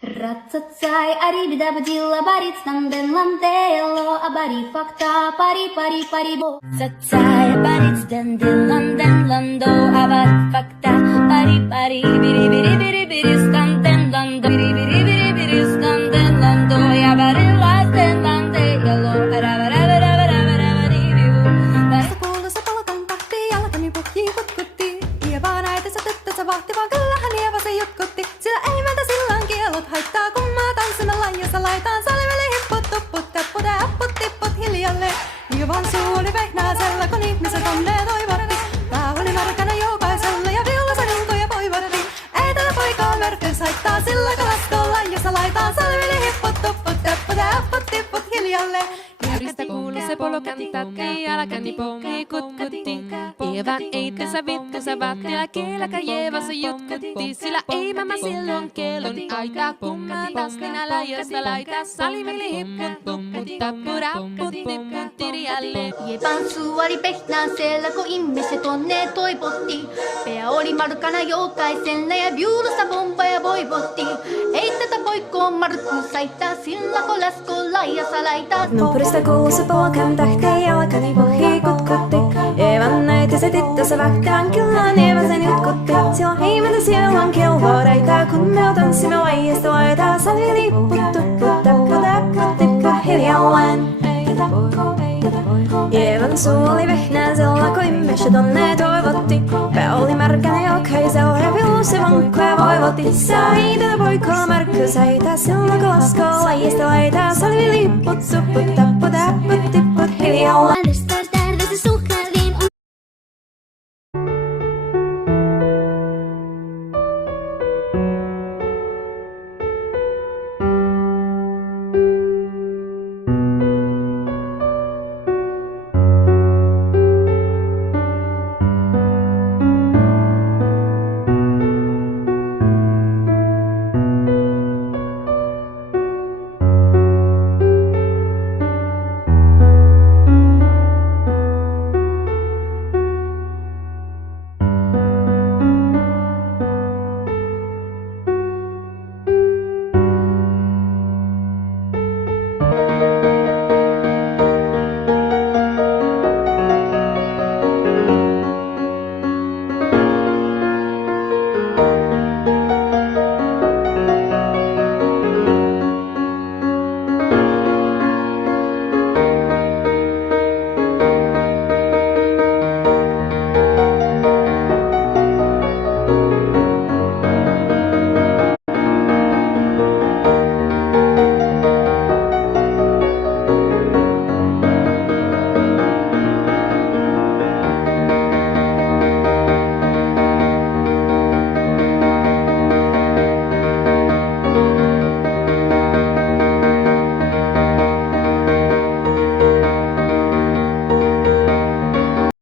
Ратцацай, арибидабдила, барит станден ландело, абари факта, пари пари пари бо. Цацай, барит станден ланден ландо, абари факта, пари пари бири бири бири бири станден ландо, бири бири бири бири станден ландо, я бари ластен ланде яло, арабарабарабарабарабари биu. Tässä kuulussa palokan tahti, jalkani puhki kutkutti. Ja vaan äitinsä tyttönsä vahti, vaan kyllähän Ieva se jutkutti. Sillä ei meiltä silloin kielot haittaa, kun mä tanssimella jossa laitaan saliveli hipput, tupput, tapput ja apput, tipput hiljalle. Ievan suu oli vehnäisellä, kun ihmiset onnea toivotti. Pää oli märkänä jokaisella ja viulasen iltoja voivatti. Ei tätä poikaa mörkös haittaa, sillä kalastolla jossa laitaan saliveli hipput, tupput, tapput ja apput, tipput hiljalle. Järjistä kuulu se polokan tatti, jalkani pohjii kutkutti. Ievan eitensä vittunsa vattila, kielläkä Jeevassa jutkutti. Sillä ei mamma silloin kellon aikaa, kun mä tastina läjöstä laitaa. Saliveli hipput, tupput, tapput, apput, tipput, tirialle. Ievan suu oli vehnäisellä, kun ihmiset onnea toivotti. Pää oli markkana jokaisella ja viulusta pompa voivotti. Ei tätä poikkoon markkuus saittaa, sillä kun laskolla ja salaitaa. Nuorista kuussa polokan tahti, jalkani pohjii kutkutti. Ievan äitinsä tyttönsä vahti, kyllä Ieva sen jutkutti. Silloin ei meiltä silloin kelloa raitaa, kun me tanssimme laijasta laitaa. Saliveli hipput, tupput, tapput, apput, tipput hiljalleen. Ievan suu oli vehnäisellä, kun ihmiset onnea toivotti. Pää oli märkänä jokaisella ja vilusi vankkoja voivotti. Sä ei tätä poikalla märkkyys haittaa, silloin kun laskoo lajista laitaa. Saliveli hipput, tupput, tapput, apput, tipput hiljalleen.